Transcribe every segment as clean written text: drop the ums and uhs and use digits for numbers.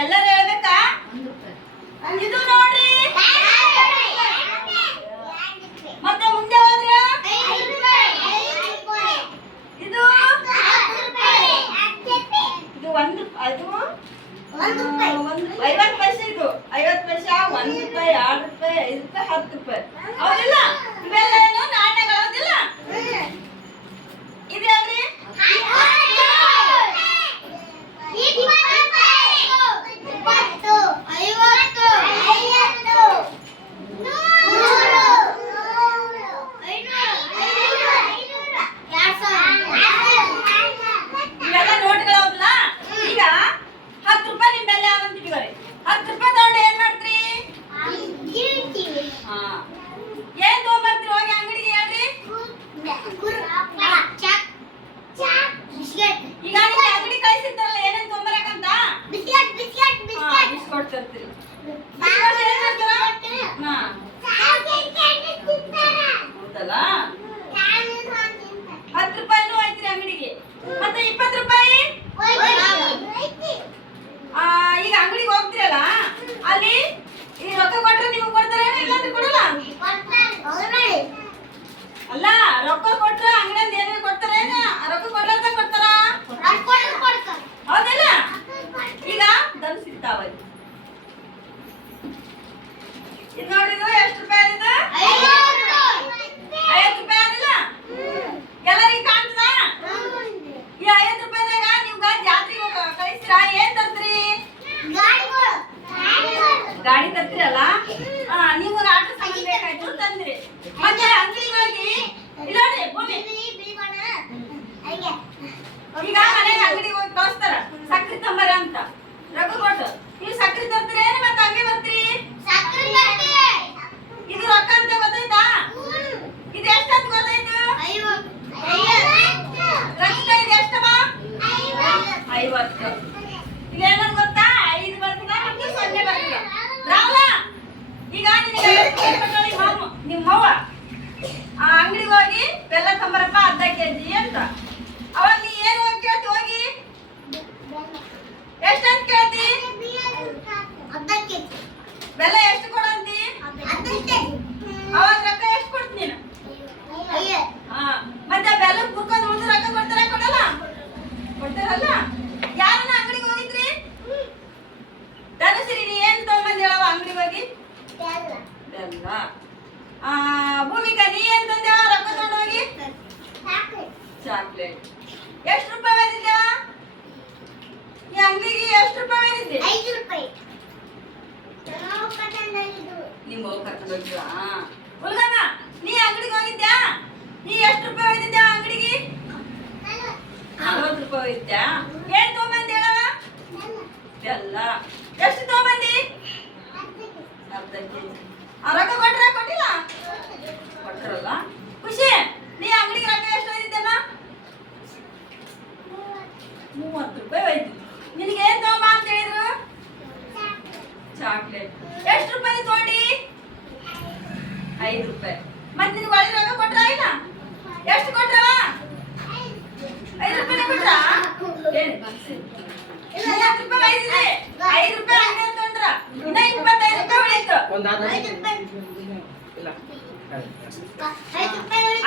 ಎಲ್ಲರೂ ಹೇಳ್ಬೇಕಾ? ಇದು ನೋಡ್ರಿ, ಮತ್ತೆ ಮುಂದೆ ಹೋದ್ರೆ ಇದು ಇದು ಒಂದು, ಅದು 50 ಪೈಸೆ, ಇದು 50 ಪೈಸೆ, 1 ರೂಪಾಯಿ, 2 ರೂಪಾಯಿ, 5 ರೂಪಾಯಿ, 10 ರೂಪಾಯಿ. ಹೌದಿಲ್ಲ? ಇವೆಲ್ಲ ಏನು ನಾಣ್ಯಗಳು? ಹೌದಿಲ್ಲ? ಇದೇನ್ರಿ? ಇವೆಲ್ಲ ನೋಟ್ಗಳು. ಹೌದಲ್ಲ? ಈಗ 10 ರೂಪಾಯಿ ನಿಮ್ ಬೆಲೆ ಅಂತ ಇಟ್ಕೊಳ್ಳಿ. 10 ರೂಪಾಯಿ ತಗೊಂಡು ಏನ್ ಮಾಡ್ತೀರಿ? ಏನ್ ತಗೊಂಡ್ಬರ್ತೀರಿ ಹೋಗಿ ಅಂಗಡಿಗೆ? ಹೇಳ್ರಿ. ಈಗ ನೀವು ಅಂಗಡಿ ಕಳಿಸಿರ್ತಾರಲ್ಲ, ಏನೇನ್ ತಗೊಂಬರಕಂತ? ಬಿಸ್ಕೊಟ್ ತರ್ತೀರಿ. ಹೌದಲ್ಲ? 10 ರೂಪಾಯಿನೂ ಹೋಯ್ತಿರಿ ಅಂಗಡಿಗೆ. ಮತ್ತೆ 20 ರೂಪಾಯಿ ಈಗ ಅಂಗಡಿಗೆ ಹೋಗ್ತಿರಲ್ಲ, ಅಲ್ಲಿ ಈ ರೊಕ್ಕ ಕೊಟ್ರೆ ನಿಮ್ಗೆ ಕೊಡ್ತಾರ, ಇಲ್ಲಾಂದ್ರೆ ಕೊಡಲ್ಲ? ಅಲ್ಲ, ರೊಕ್ಕ ಕೊಟ್ರ ಅಂಗಡಿಯಿಂದ ಏನೇನು ಕೊಡ್ತಾರ? ರೊಕ್ಕ ಕೊಡ್ಲಾರ್ದ ಕೊಡ್ತಾರ? ಹೌದಿಲ್ಲ? ಈಗ ದಮ್ ಸಿಗ್ತಾವ. ಇದು ನೋಡಿ, ಇದು ಎಷ್ಟು ರೂಪಾಯಿ? ಇದು 50 ರೂಪಾಯಿ ಆದಿಲ್ಲ? ಎಲ್ಲರಿಗೆ ಕಾಣ್ತದ? ಈ 50 ರೂಪಾಯಿದಾಗ ನಿಮ್ಗ ಜಾತ್ರೆಗೆ ಕಳಿಸ್ತೀರಾ? ಏನ್ ತರ್ತೀರಿ? ಗಾಡಿ ತರ್ತೀರಲ್ಲ, ನಿಮ್ಗೆ ಆಟೋ ಸಾಮಾನು ಬೇಕಾಯ್ತು ತಂದ್ರಿ. ಮತ್ತೆ ಅಂಗಡಿಗೆ ಹೋಗಿ ಇಲ್ಲ ನೋಡಿ ಭೂಮಿ, ಈಗ ಮನೆಗೆ ಅಂಗಡಿಗೆ ಹೋಗಿ ಕಳಿಸ್ತಾರ, ಸಕ್ರಿ ತಂಬರ ಅಂತ ರೊಕ್ಕ ಕೊಟ್ಟು. ನೀವು ಸಕ್ರಿ ತರ್ತೀರಿ ಏನು ಮತ್ತೆ ಹಂಗೆ ಬರ್ತೀರಿ? ಇದು ರೊಕ್ಕ ಅಂತ ಗೊತ್ತಾಯ್ತಾ? ಇದು ಎಷ್ಟಂತ ಗೊತ್ತಾಯ್ತು? ರೊಕ್ಕ ಇದು ಎಷ್ಟಮ್ಮ? 50. ಇದೇನಂತ ಗೊತ್ತಾ? 5 ಬರ್ತದ, ಮತ್ತೆ 0 ಬರ್ತದ. ರಾವಲ, ಈಗ ನಿನಗೆ ನಿಮ್ಮವ್ವ ಆ ಅಂಗಡಿಗೆ ಹೋಗಿ ಬೆಲ್ಲ ತಂಬರಪ್ಪ ಅರ್ಧ ಕೆಜಿ ಅಂತ. ಅವಾಗ ನೀ ಏನು ಹೋಗಿ ಕೇಳ್ತಿ? ಹೋಗಿ ಎಷ್ಟಂತ ಕೇಳ್ತಿ? ಬೆಲ್ಲ ಎಷ್ಟು ಕೊಡಂತಿ? ಅವಾಗ ರೊಕ್ಕ ಎಷ್ಟು ಕೊಡ್ತಿ ನೀನು? ಮತ್ತೆ ಬೆಲ್ಲ ಕುಡ್ಕೊಂಡು ಉಳಿದು ರೊಕ್ಕ ಕೊಡ್ತಾರ? ಕೊಡಲ್ಲ? ಕೊಡ್ತಾರಲ್ಲ? ಯಾರನ್ನ ಅಂಗಡಿಗೆ ಹೋಗಿದ್ರಿ? ಧನುಶ್ರೀ, ನೀ ಏನ್ ತಗೊಂಬಂದಿ ಹೇಳವ ಅಂಗಡಿಗೆ ಹೋಗಿ? ಬೆಲ್ಲ. ಭೂಮಿಕಾ, ನೀ ಏನ್ ತಂದೆ ರೊಕ್ಕ ತಗೊಂಡು ಹೋಗಿ? ಚಾಕ್ಲೇಟ್. ಎಷ್ಟು ರೂಪಾಯಿ ಬಂದಿದ್ದೆ ಈ ಅಂಗಡಿಗೆ? ಎಷ್ಟು ರೂಪಾಯಿ ಬಂದಿದ್ದೆ? 5 ರೂಪಾಯಿ. ನಿಮ್ಮ ಹೋಗಿ ಕರ್ಕೊಂಡು ಹೋಗಿದ್ವಾ? ಹುಲ್ಗಮ್ಮ, ನೀ ಅಂಗಡಿಗೆ ಹೋಗಿದ್ಯಾ? ನೀ ಎಷ್ಟು ರೂಪಾಯಿ ಹೋಗಿದ್ದೆ ಅಂಗಡಿಗೆ? 40 ರೂಪಾಯಿ ಹೋಗಿದ್ಯಾ? ಏನ್ ತಗೊಂಬಂದಿ ಹೇಳವ? ಬೆಲ್ಲ. ಎಷ್ಟು ತಗೊಂಬಂದಿ? ಅರ್ಧ ಕೆಜಿ. ರೊಕ್ಕ ಕೊಟ್ರ? ಕೊಟ್ಟಿಲ್ಲ? ಕೊಟ್ರಲ್ಲ? ಖುಷಿ, ನೀ ಅಂಗಡಿಗೆ ರೊಕ್ಕ ಎಷ್ಟು ಹೋಗಿದ್ದಮ್ಮ? 30 ರೂಪಾಯಿ ಹೋಯ್ತು. ನಿನಗೆ ಏನ್ ತಗೊಂಬ ಅಂತ ಹೇಳಿದ್ರು? ಚಾಕ್ಲೇಟ್. ಎಷ್ಟು ರೂಪಾಯಿ ತಗೊಂಡಿ? 5 ರೂಪಾಯಿ. ಮತ್ತೆ ನಿನಗೆ ಒಳ್ಳೆ ರೊಕ್ಕ ಕೊಟ್ರ? ಇಲ್ಲ? ಎಷ್ಟು ಕೊಟ್ರವ? 5 ರೂಪಾಯಿ ಕೊಟ್ರ? ಏನು 30 ರೂಪಾಯಿ ಒಯ್ದಿದೆ. 5 ರೂಪಾಯಿ ಅಂಗಡಿ ತಗೊಂಡ್ರ, ಇನ್ನ 25 ರೂಪಾಯಿ ಉಳಿತು.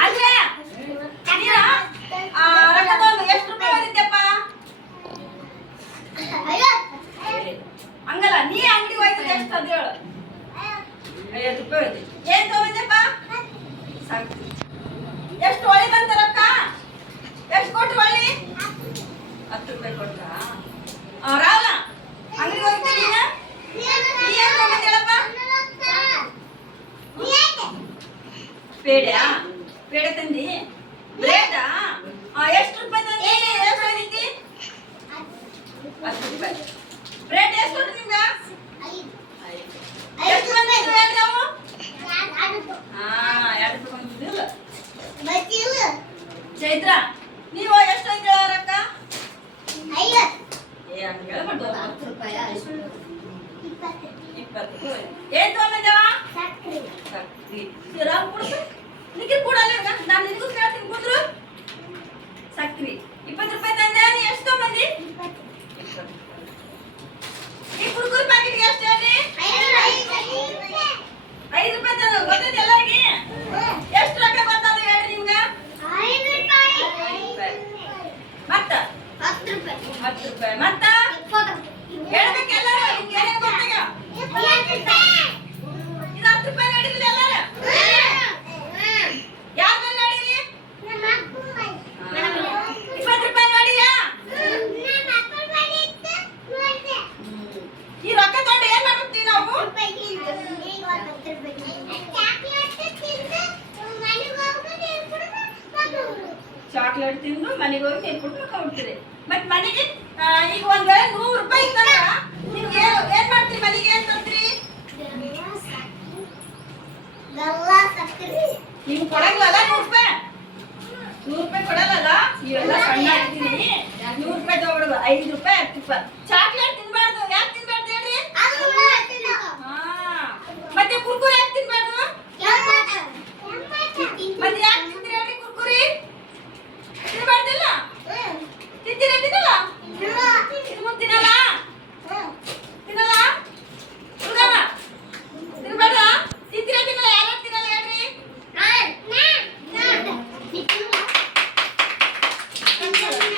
ಅಂದ್ರೆ ರೊಕ್ಕ ತಗೊಂಡು ಎಷ್ಟು ರೂಪಾಯಿ ಬಂದಿದ್ದೆಪ್ಪ? ಹಂಗಲ್ಲ, ನೀ ಅಂಗಡಿಗೆ ಹೋಯ್ತದ ಎಷ್ಟು ಅದು ಹೇಳು? 50 ರೂಪಾಯಿ ಹೋಯ್ತು. ಏನ್ ತಗೊಂಬಂದೆಪ್ಪ? ಸಾಕು. ಎಷ್ಟು ಒಳ್ಳೆ ಬಂತ ರೊಕ್ಕ? ಎಷ್ಟು ಕೊಟ್ರು ಒಳ್ಳೆ? 10 ರೂಪಾಯಿ ಕೊಟ್ರ? ರಾವಲ, ಅಂಗಡಿಗೆ ಹೋಗ್ತೀನಿ. ನೀ ಏನ್ ತಗೊಂಬಂದಿ ಹೇಳಪ್ಪ? ಪೇಡ್ಯಾ? 10 ರೂಪಾಯಿ ಮತ್ತ ಹೇಳ್ಬೇಕೆಲ್ಲ ನಿಮ್ಗೆ ಏನೇನು ಗೊತ್ತಾಗ ಇದು 10 ರೂಪಾಯಿ ನಡೀಲಿ ಎಲ್ಲಾರ ಯಾರ ಮೇಲೆ ನಡೀಲಿ 20 ರೂಪಾಯಿ ನೋಡಿಯಾ ಈ ರೊಕ್ಕ ತಗೊಂಡು ಏನ್ ಮಾಡ್ತೀವಿ ನಾವು ಚಾಕ್ಲೇಟ್ ತಿಂದು ಮನೆಗೆ ಹೋಗಿ ನೀರು ಕುಡಿದು ಹೋಗ್ತೀರಿ ಮತ್ ಮನೆಗೆ ಈಗ ಒಂದ್ ವೇಳೆ 100 ರೂಪಾಯಿ ಇದ್ದಾಗ ನೀವು ಏನ್ ಮಾಡ್ತೀರಿ ಮನೆಗೆ ಏನ್ ತಂದ್ರಿ ನಿಮ್ಗೆ ಕೊಡಂಗಿಲ್ಲ 100 ರೂಪಾಯಿ 100 ರೂಪಾಯಿ ಕೊಡಲ್ಲ ಇವೆಲ್ಲ ಸಣ್ಣ ಹಾಕ್ತೀನಿ 100 ರೂಪಾಯಿ ತಗೊಳ್ಳೋದು 5 ರೂಪಾಯಿ 10 ರೂಪಾಯಿ ಚಾಕ್ಲೇಟ್